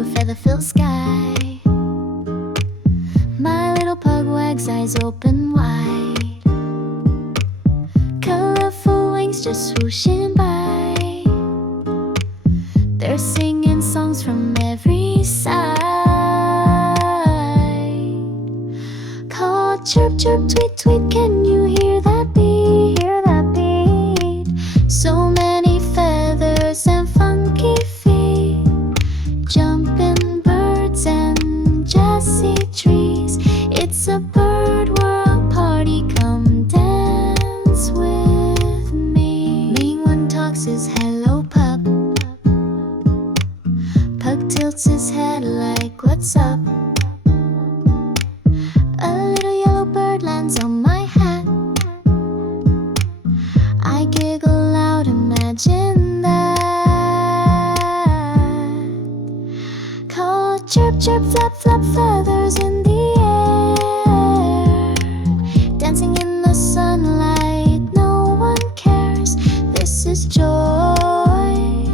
a feather-filled sky. My little pug wags eyes open wide. Colorful wings just swooshing by. They're singing songs from every side. Call, chirp, chirp, tweet, tweet, can you hear that beat? Hear that beat? So many feathers and funky feet, jumping birds and jazzy trees. It's a bird world party, come dance with me. Main one talks his hello pup. Pug tilts his head like what's up. A little yellow bird lands on my hat. I giggle loud, imagine that. Call, chirp, chirp, flap, flap, feathers in the air, dancing in the sunlight, no one cares. This is joy,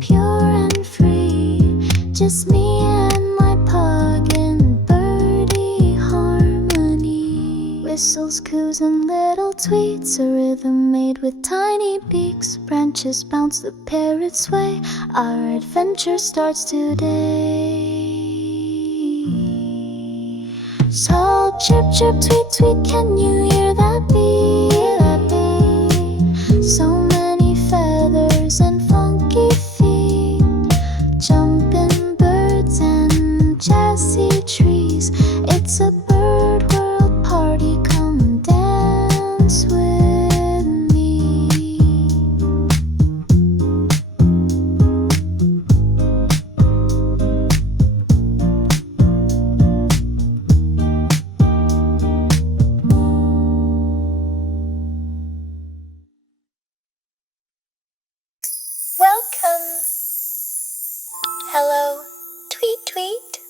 pure and free, just me and my pug in birdie harmony. Whistles, coos, and little tweets, a rhythm made with tiny beaks. Branches bounce, the parrot sway. Our adventure starts today. So chirp, chirp, tweet, tweet, can you hear that beat? So many feathers and funky feet, jumping birds and jazzy trees. It's a bird world party, come dance with me. Welcome. Hello, tweet, tweet.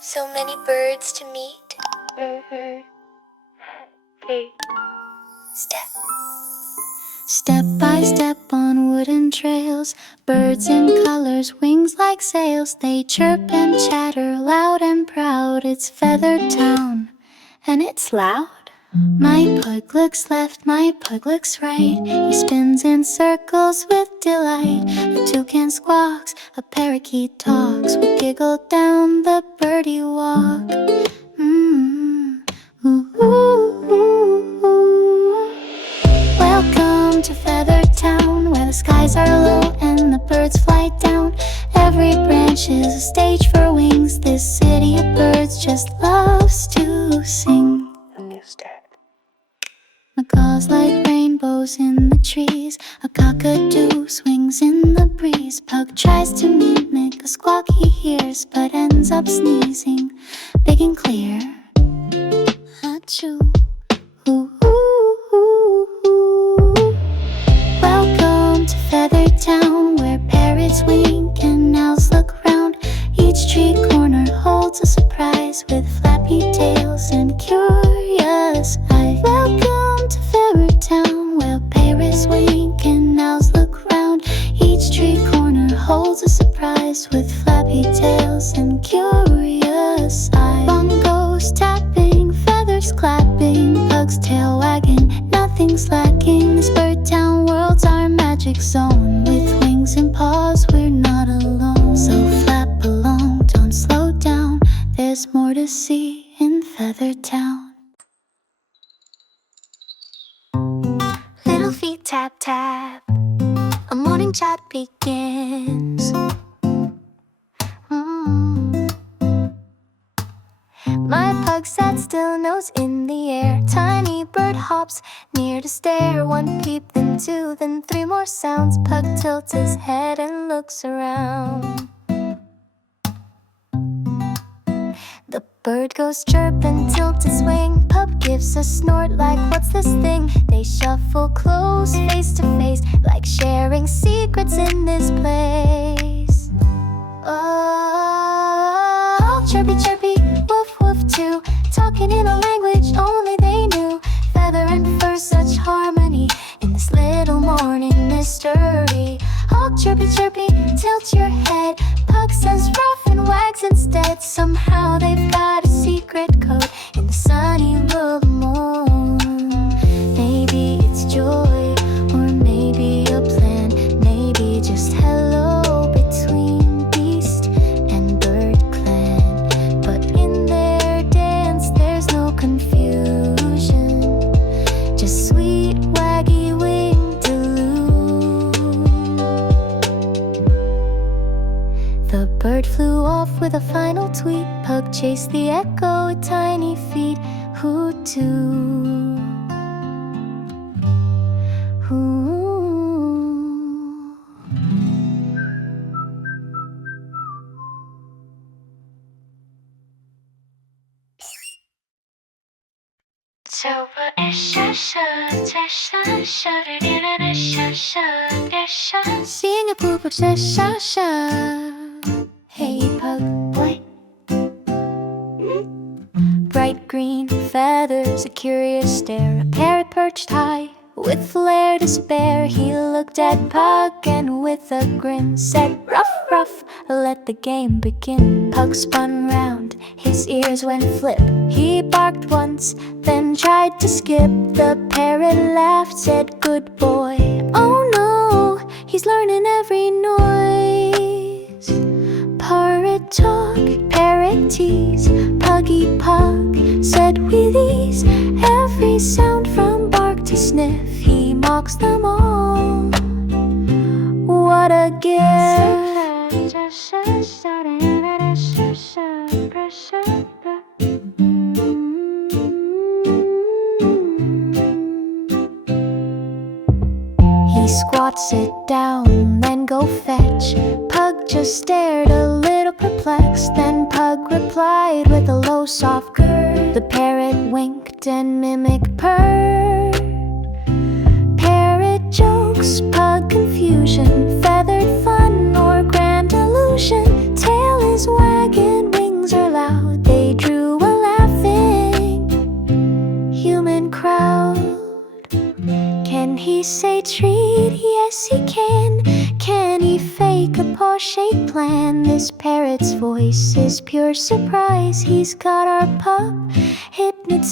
So many birds to meet. Step. Step by step on wooden trails, birds in colors, wings like sails. They chirp and chatter loud and proud. It's Feathered Town, and it's loud. My pug looks left, my pug looks right. He spins in circles with delight. A toucan squawks, a parakeet talks. We giggle down the birdie walk. Ooh, ooh, ooh, ooh. Welcome to Feathered Town, where the skies are low and the birds fly down. Every branch is a stage for wings. This city of birds just loves to sing. Macaws like rainbows in the trees. A cockatoo swings in the breeze. Pug tries to mimic a squawk he hears, but ends up sneezing big and clear. Achoo. Ooh, ooh, ooh, ooh. Welcome to Feathered Town, where parrots wink and owls look round. Each tree corner holds a surprise with flappy tails and curious eyes. Welcome to Feathered Town, where parrots wink and owls look round. Each tree corner holds a surprise with flappy tails and curious eyes. Bongos tapping, feathers clapping, pug's tail wagging, nothing's lacking. This bird town world's our magic zone. With wings and paws, we're not alone. So flap along, don't slow down. There's more to see in Feathered Town. Little feet tap tap, a morning chat begins. My pug sat still, nose in the air. Tiny bird hops near to stare. One peep, then two, then three more sounds. Pug tilts his head and looks around. The bird goes chirp and tilts his wing. Pup gives a snort like, what's this thing? They shuffle close, face to face, like sharing secrets in this place. Oh, chirpy, chirpy, woof, woof too, talking in a language only they knew. Feather and fur, such harmony in this little morning mystery. Oh, chirpy, chirpy, tilt your head, Pug says rough and wags instead. Somehow they've got a secret code in the sunny world more. Maybe it's joy, or maybe a plan, maybe just hello between beast and bird clan. But in their dance there's no confusion, just sweet waggy winged delusion. The bird flew off with a final tweet. Pug chased the echo with tiny feet. Hoo-too. Seeing a group of hey Pug, what? Bright green feathers, a curious stare. A parrot perched high with flare despair. He looked at Pug and with a grin said, ruff, ruff, let the game begin. Pug spun round, his ears went flip. He barked once, then tried to skip. The parrot laughed, said, good boy. Oh no, he's learning every noise. Parrot talk, parrot tease. Puggy Pug said with ease. Every sound from bark to sniff, he mocks them all. What a gift! He squats, sit down, then go fetch. Pug just stared a little perplexed. Then Pug replied with a low soft purr. The parrot winked and mimicked purr. Parrot jokes, Pug confusion. Feathered fun or grand illusion. Tail is wagging, wings are loud. They drew a laughing human crowd. Can he say treat? Yes he can. Can he fake a paw-shaped plan? This parrot's voice is pure surprise. He's got our pup hypnotized.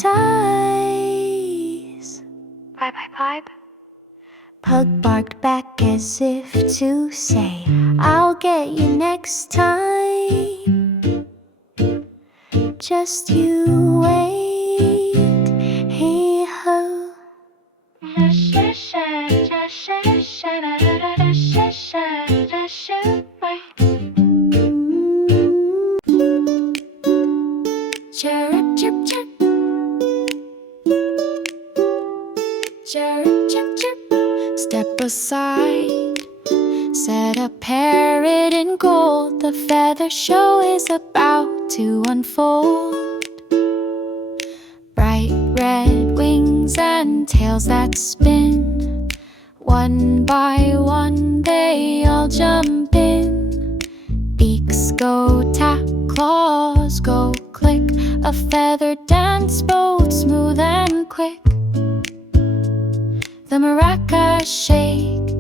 Bye bye pipe. Pug barked back as if to say, I'll get you next time. Just you wait. Hey ho. Chirp, chirp, chirp. Chirp, chirp, chirp. Step aside, said a parrot in gold. The feather show is about to unfold. Bright red wings and tails that spin. One by one they all jump in. Beaks go tap, claws go click. A feathered dance boat, smooth and quick. The maracas shake,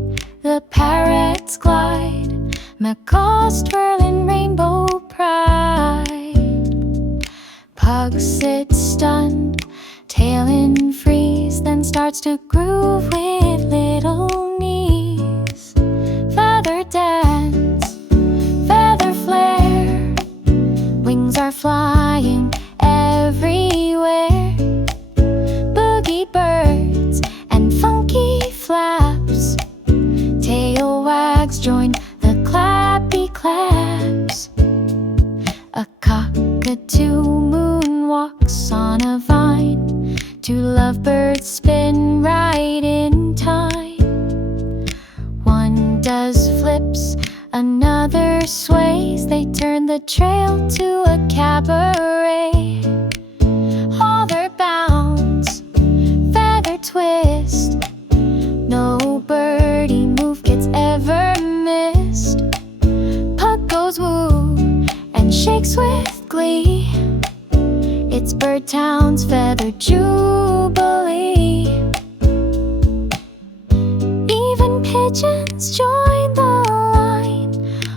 the parrots glide. Macaws twirl in rainbow pride. Pug sits stunned, tail in freeze, then starts to groove with little knees. Feather dance, feather flare. Wings are flying everywhere. Boogie birds and funky flaps. Tail wags join the clappy claps. A cockatoo moonwalks on a vine. Two lovebirds spin right in time. One does flips, another sways. They turn the trail to a cabaret. All their bounds, feather twist. No birdie move gets ever missed. Pug goes woo and shakes with glee. It's Birdtown's feather jubilee. Even pigeons join the line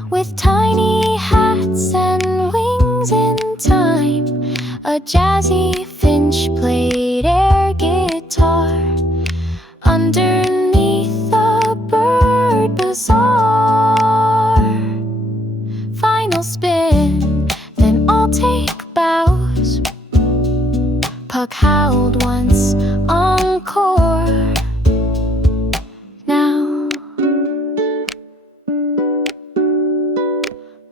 with tiny jazzy finch played air guitar underneath the bird bazaar. Final spin, then I'll take bows. Pug howled once, encore. Now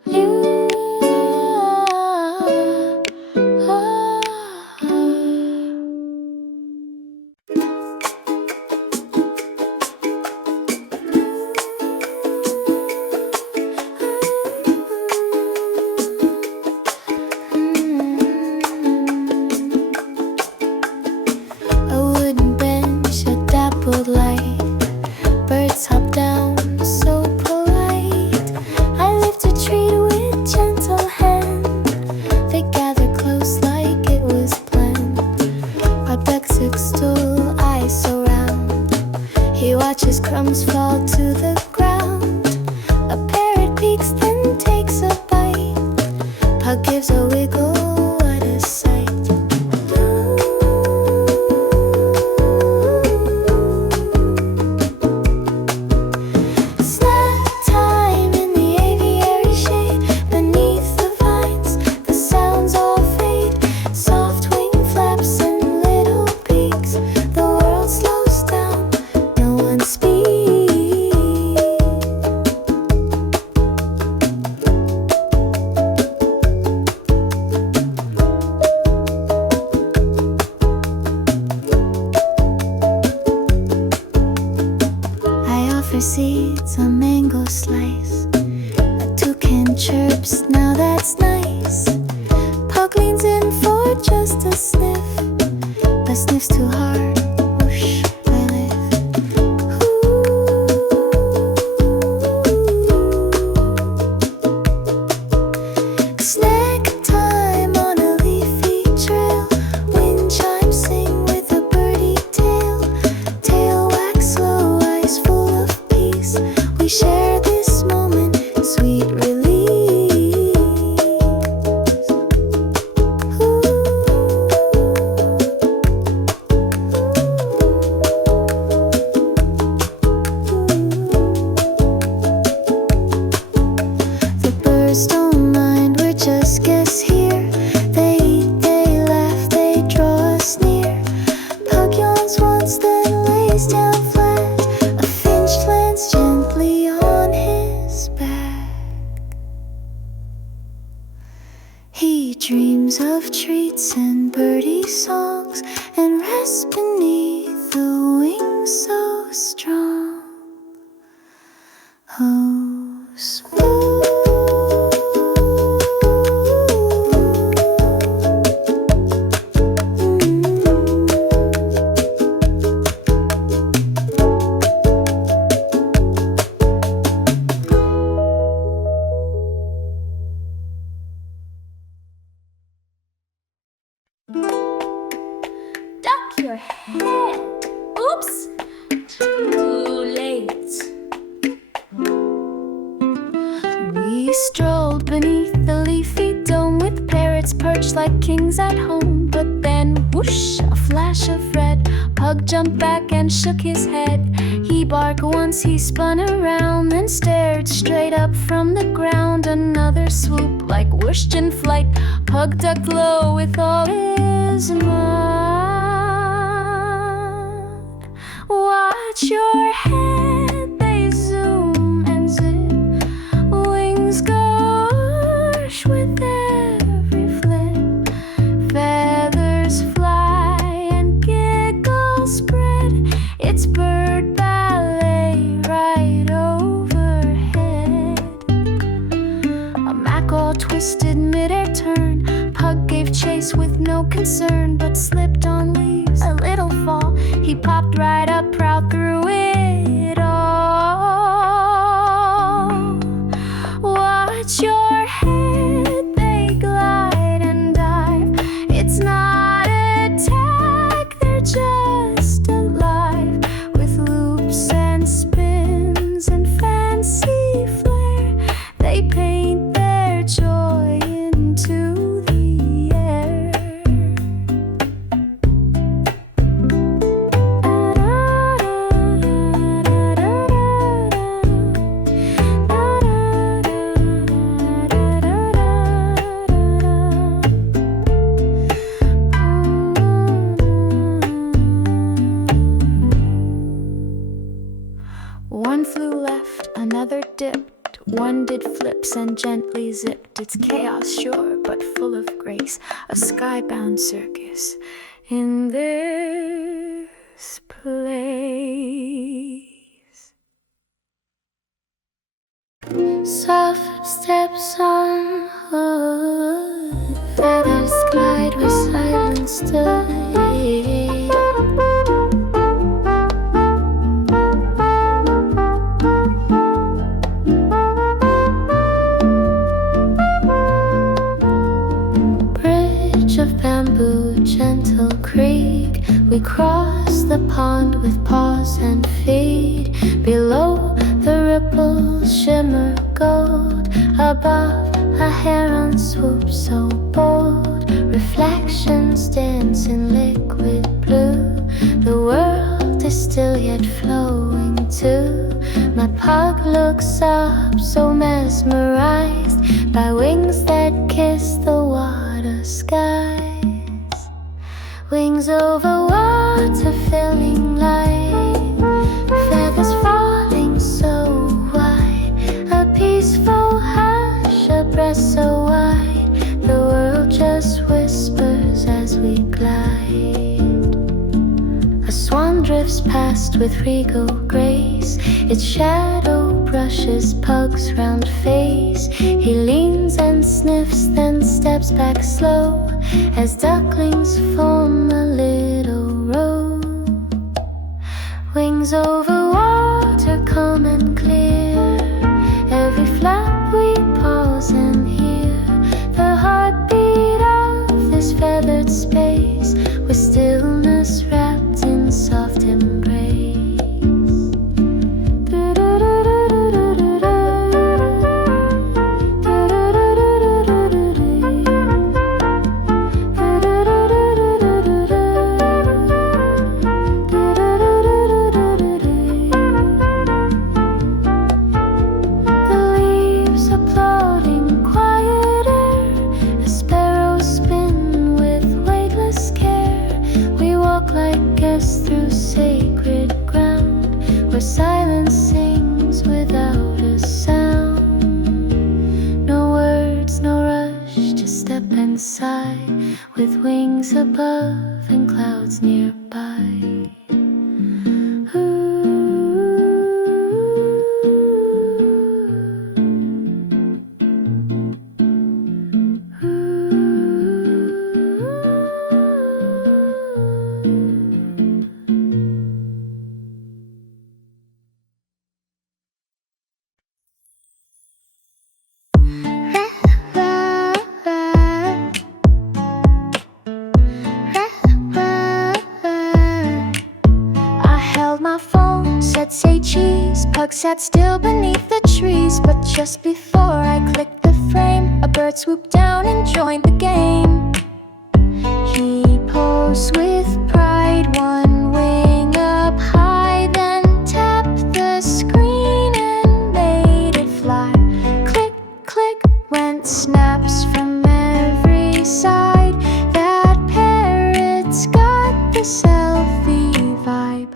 you a wooden bench, a dappled light. Birds hop down, so polite. I lift a treat with gentle hand. They gather close like it was planned. Our Mexican stool, eyes surround. He watches crumbs fall to the ground. A parrot peeks, then takes a bite. Pug gives a wiggle, what a sight. Snack time in the aviary shade. Beneath the vines, the sounds all fade. Soft wing flaps and little peaks. The world slows down, no one speaks. I offer seeds, a mango slice. A toucan chirps, now that's nice. Pug leans in for just a sniff, but sniffs too hard, whoosh, I live. Snack time on a leafy trail. Wind chimes sing with a birdie tail. Tail wax slow, eyes full of peace. We share this moment, sweet release. The birds don't mind, we're just guests here. They eat, they laugh, they draw us near. Pug yawns once, then lays down flat. A finch lands gently on his back. He dreams of treats and birdie songs, and rests beneath the wings so strong. Oh, smooth. Duck your head. Oops, too late. We strolled beneath the leafy dome with parrots perched like kings at home. But then, whoosh, a flash of red. Pug jumped back and shook his head. He barked once, he spun around, then stared straight up from the ground. Another swoop, like whooshed in flight. Pug ducked low with all his might. Watch your head, they zoom and zip. Wings gush with every flip. Feathers fly and giggles spread. It's bird ballet right overhead. A mackerel twisted mid-air turn. Pug gave chase with no concern, but slipped on leaves, a little fall. He popped right up, proud through it all. Watch your head, they glide and dive. It's not attack, they're just alive. With loops and spins and fancy flair, they paint their joy into the air. One flew left, another dipped, one did flips and gently zipped. It's chaos, sure, but full of grace, a skybound circus in this place. Soft steps on wood, feathers glide where silence stood. Bridge of bamboo, gentle creek, we cross the pond with paws and feet. Below the ripples shimmer gold, above a heron swoops so bold. Reflections dance in liquid blue, the world is still yet flowing too. My pug looks up so mesmerized by wings that kiss the water skies. Wings over water filling light, feathers falling so wide. A peaceful hush, a breath so wide. The world just whispers as we glide. A swan drifts past with regal grace, its shadow brushes Pug's round face. He leans and sniffs, then steps back slow, as ducklings form a little row. Wings over water, calm and clear. Every flap we pause and hear the heartbeat of this feathered space, with stillness wrapped in soft embrace. Through sacred ground, where silence sings without a sound. No words, no rush, just step and sigh, with wings above and clouds nearby. Say cheese, Pug sat still beneath the trees, but just before I clicked the frame, a bird swooped down and joined the game. He posed with pride, one wing up high, then tapped the screen and made it fly. Click, click, went snaps from every side. That parrot's got the selfie vibe.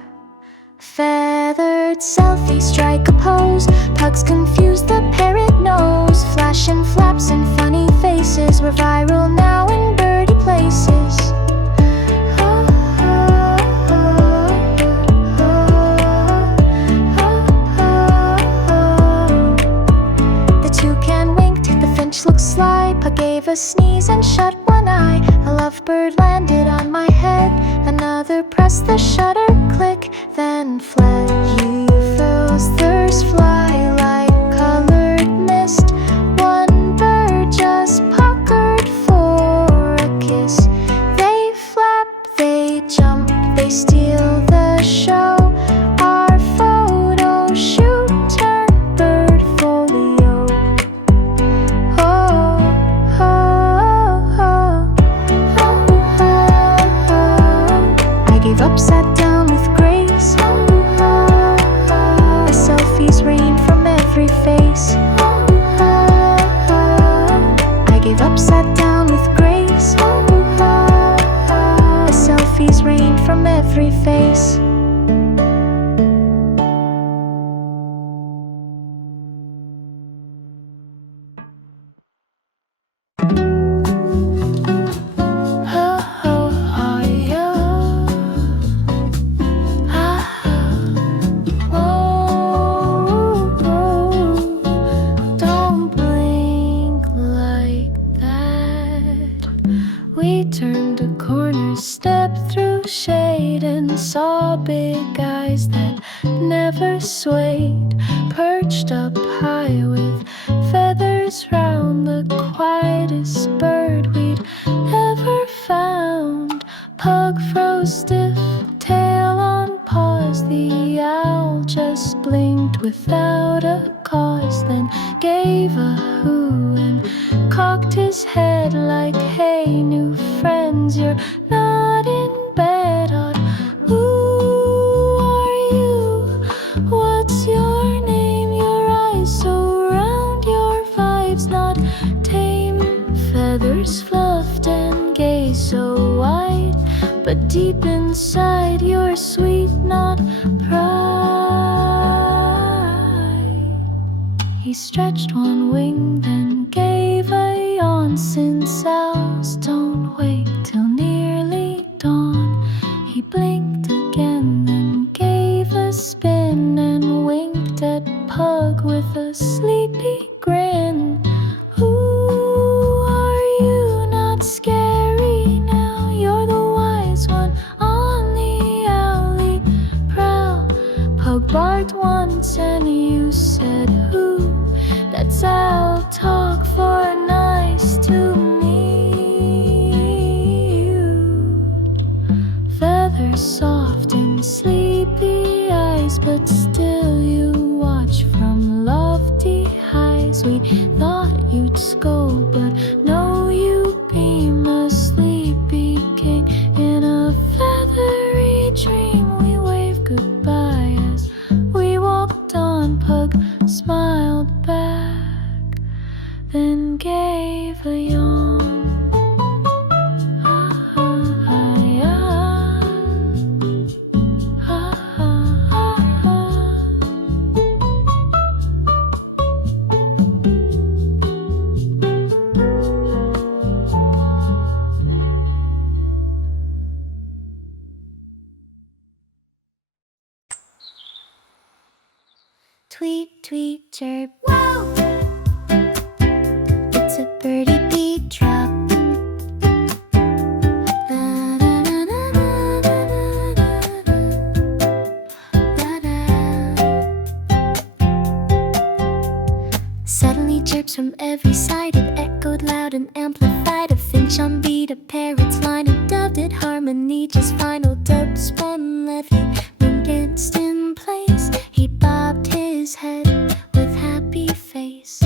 Feathered selfie, strike a pose. Pugs confused, the parrot knows. Flash and flaps and funny faces, we're viral now in birdie places. The toucan winked, the finch looked sly. Pug gave a sneeze and shut one eye. A lovebird landed on my head, another pressed the shutter, click, then fled. Euphil's fly like colored mist. One bird just puckered for a kiss. They flap, they jump, they steal the show. Our photo shoot turned bird folio. Oh, oh, oh, oh, oh, oh. I gave up, sat down horse swayed, perched up high with feathers round, the quietest bird we'd ever found. Pug froze stiff, tail on paws. The owl just blinked without a cause, then gave a hoo and cocked his head like, hey, new friends, you're not in bed. Odd, who are you? What's your name? Your eyes so round, your vibes not tame. Feathers fluffed and gay, so wide, but deep inside you're sweet, not pride. He stretched one wing, then gave a yawn. Since owls don't wake till nearly dawn, he blinked again, then gave a spin and winked at Pug with a sleepy grin. Who are you? Not scary now, you're the wise one on the alley prowl. Pug barked once and you said who? That's owl talk for nice to meet you. Feathers soft and sleepy eyes, but still you watch from lofty highs. We thought you'd scold, but no, you beam, a sleepy king in a feathery dream. We waved goodbye as we walked on. Pug smiled back, then gave a yawn. Tweet, tweet, chirp, wow! It's a birdie beat drop. Suddenly chirps from every side, it echoed loud and amplified. A finch on beat, a parrot's line, a dove did harmony just fine. Old dub spun levy, wind danced in place. He bobbed his head with happy face.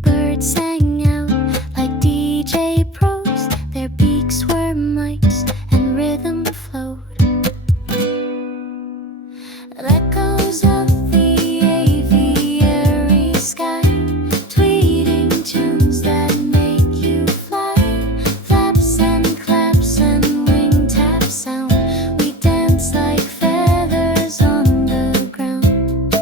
Birds sang out like DJ pros. Their beaks were mics and rhythm flowed. Echoes of the aviary sky, tweeting tunes that make you fly. Flaps and claps and wing tap sound. We dance like feathers on the ground.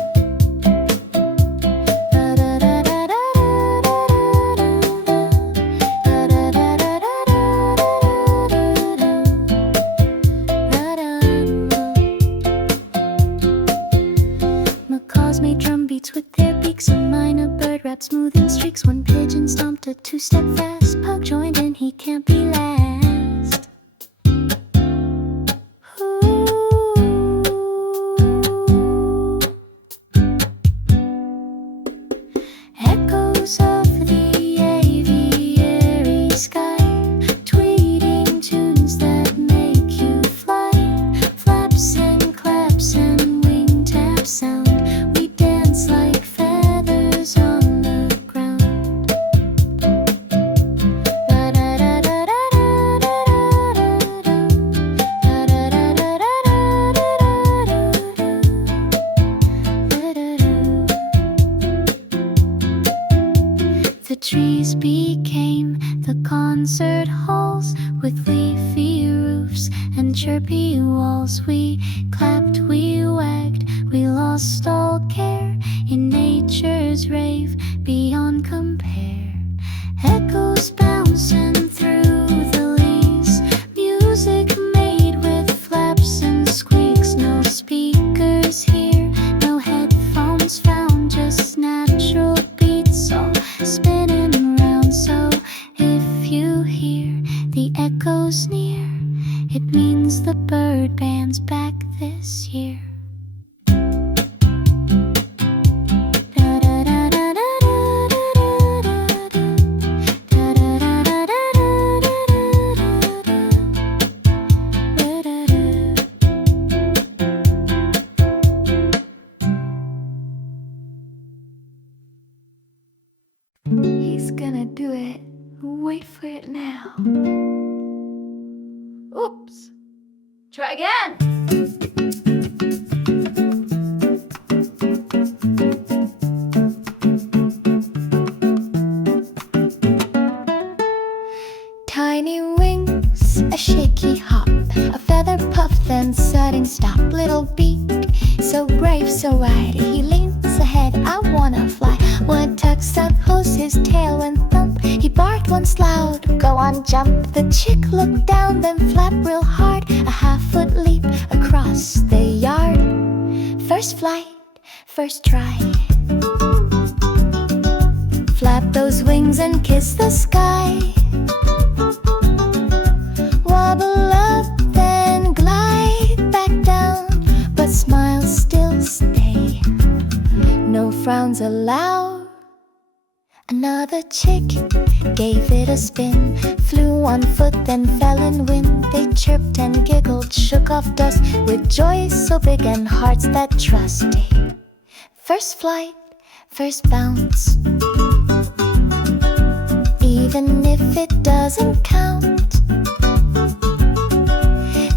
Macaws made drum beats with their beaks. A minor bird rapped smooth in streaks. One pigeon stomped a two-step fast. Pug joined in, he can't be last. Ooh. Echoes of the aviary sky, tweeting tunes that make you fly. Flaps and claps and wing tap sound. We dance like feathers on the ground. The trees became the concert halls with leafy roofs and chirpy walls. We clapped, we wagged, we lost all care in nature's rave beyond compare. Echoes bouncing through the leaves, music made with flaps and squeaks. No speakers here, no headphones found, just natural beats all spinning round. So if you hear the echoes near, it means the bird band's back this year. He's gonna do it. Wait for it now. Oops. Try again. Tiny wings, a shaky hop, a feather puff, then sudden stop. Little beak, so brave, so wide. He leans ahead, I wanna fly. One tucks up, pulls his tail, and thump. He barked once loud, go on, jump. The chick looked down, then flap real hard. A half-foot leap across the yard. First flight, first try. Flap those wings and kiss the sky. Wobble up, then glide back down, but smiles still stay. No frowns allowed. Another chick gave it a spin, flew on foot, then fell in wind. They chirped and giggled, shook off dust, with joys so big and hearts that trust. First flight, first bounce. Even if it doesn't count,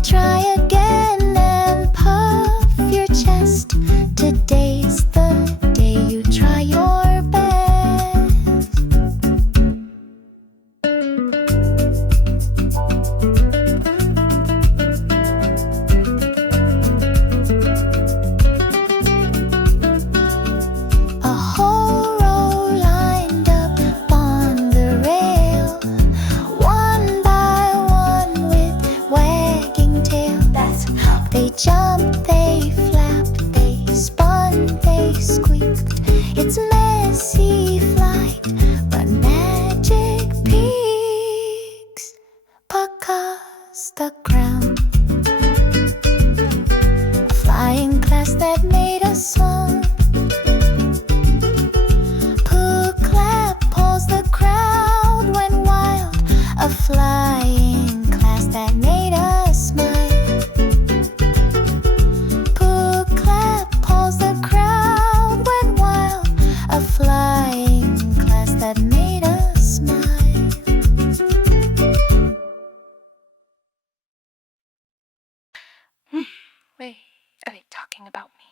try again and puff your chest. Today's the day you try your best. A whole row lined up on the rail, one by one with wagging tail. That's how they jumped, they flapped, they spun, they squeaked. It's messy flight, but magic peaks. Pug caused the ground, a flying class that made us swung. Pug clap pulls the crowd went wild, a flying class that made us smile. Pug clap pulls the crowd went wild, a flying class that made us smile. Wait, are they talking about me?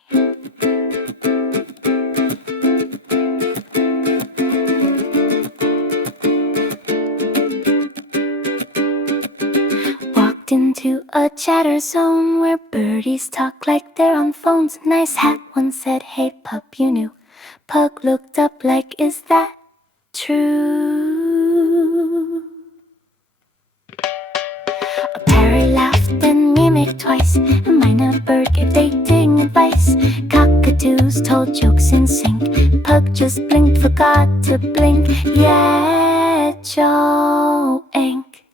Walked into a chatter zone where birdies talk like they're on phones. Nice hat, one said, hey pup, you knew. Pug looked up like, is that true? A parrot laughed and mimicked twice. A minor bird gave dating advice. Cockatoos told jokes in sync. Pug just blinked, forgot to blink. Yeah, Joe Ink.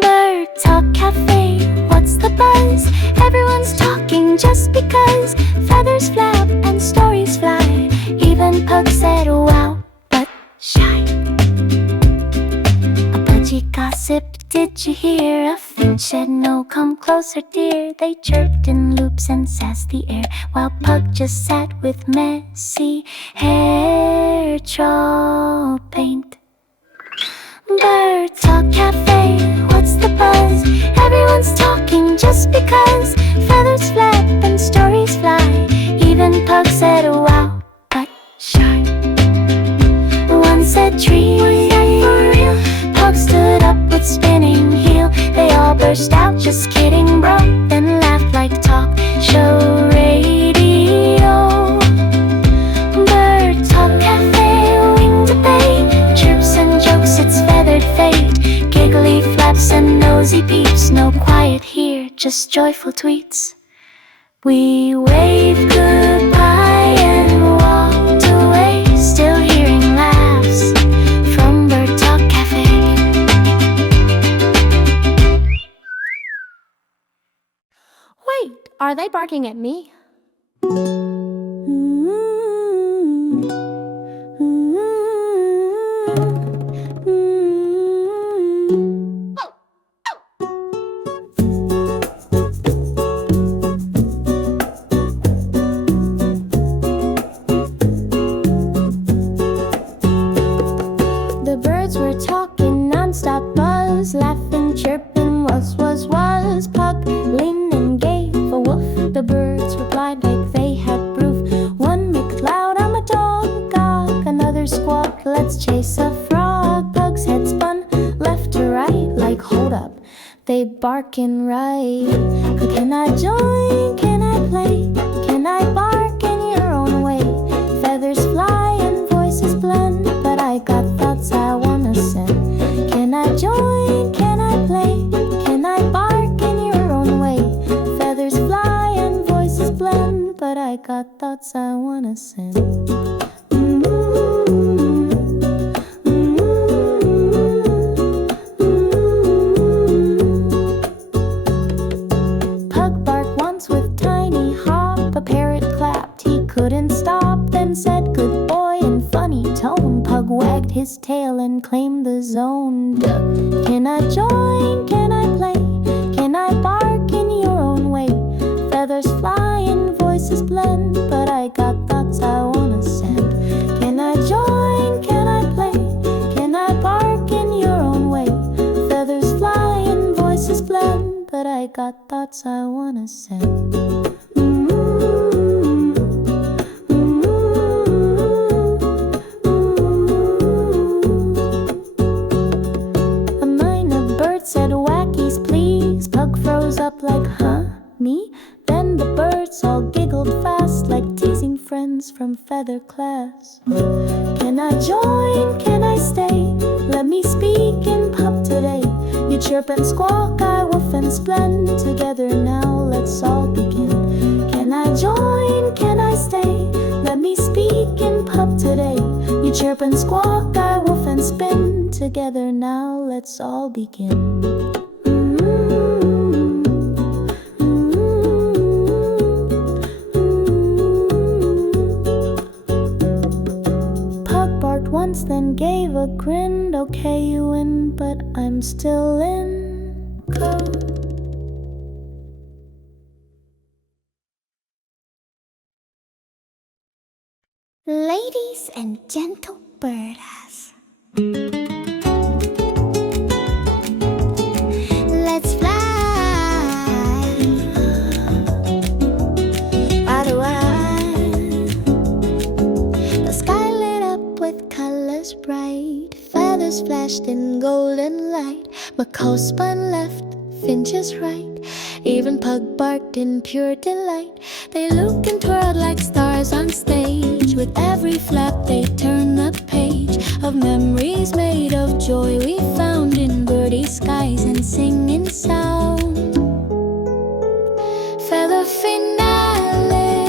Bird Talk Cafe, what's the buzz? Everyone's talking just because. Feathers flap and stories fly. Even Pug said wow, but shy. A pudgy gossip, did you hear? A finch said no, come closer dear. They chirped in loops and sassed the air, while Pug just sat with messy hair. Troll paint. Bird Talk Cafe, what's the buzz? Everyone's talking just because. Feathers flap and stories fly. Even Pug said wow, but shy. One said tree, was that for real? Pug stood up with spinning heel. They all burst out, just kidding bro, then laughed like talk show radio. Bird Talk Cafe, wing debate, chirps and jokes, it's feathered fate. Giggly flaps and nosy peeps, no quiet here, just joyful tweets. We waved goodbye and walked away, still hearing laughs from Bird Talk Cafe. Wait, are they barking at me? barking right. Can I join? Can I play? Can I bark in your own way? Feathers fly and voices blend, but I got thoughts I wanna send. Can I join? Can I play? Can I bark in your own way? Feathers fly and voices blend, but I got thoughts I wanna send. Pug barked once with tiny hop. A parrot clapped, he couldn't stop, then said good boy in funny tone. Pug wagged his tail and claimed the zone. Can I join? Can I play? Can I bark in your own way? Feathers fly and voices blend, but I got thoughts I wanna send. Can I join? Can I play? Can I bark in your own way? Feathers fly and voices blend, but I got thoughts I wanna send. A minor bird said wackies please. Pug froze up like huh? Me? Then the birds all giggled fast, like teasing friends from feather class. Can I join? Can I stay? Let me speak in pub today. You chirp and squawk, I woof and splend. Together now, let's all begin. Can I join? Can I stay? Let me speak in pub today. You chirp and squawk, I woof and spin. Together now, let's all begin. Pug barked once, then gave a grin. Okay, you win, but I'm still in code. Ladies and gentle birders, Let's fly. The sky lit up with colors bright. Feathers flashed in golden light. Macaw spun left, finches right. Even Pug barked in pure delight. They looked and twirled like stars on stage. With every flap they turned the page of memories made of joy we found in birdie skies and singing sound. Feather finale,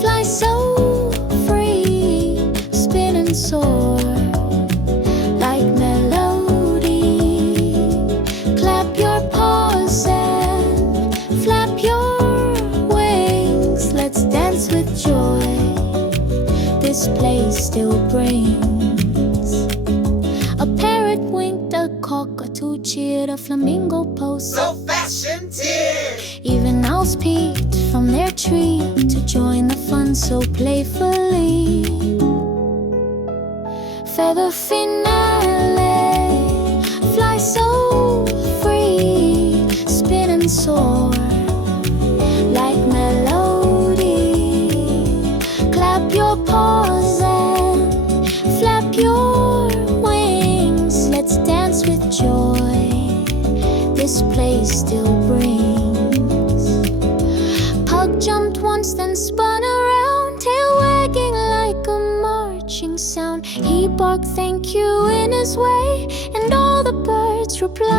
fly so free, spin and soar like melody. Clap your paws and flap your wings. Let's dance with joy this place still brings. A parrot winked, a cockatoo cheered, a flamingo posed So fashion-tiered. even owls peeked from their tree to join the fun so playfully. Feather finale, fly so free, spin and soar like melody. Clap your paws and flap your wings. Let's dance with joy this place still brings. Pug jumped once, then spun around, tail wagging like a marching sound. He barked thank you in his way, and all the birds replied,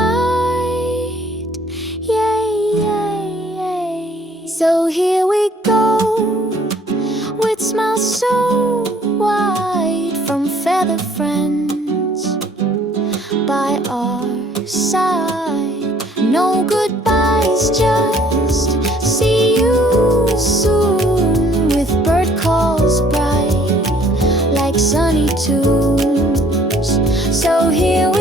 yay, yay, yay. So here we go, with smiles so wide, from feather friends by our side. No goodbyes, just see you soon, with bird calls bright like sunny tunes. So here we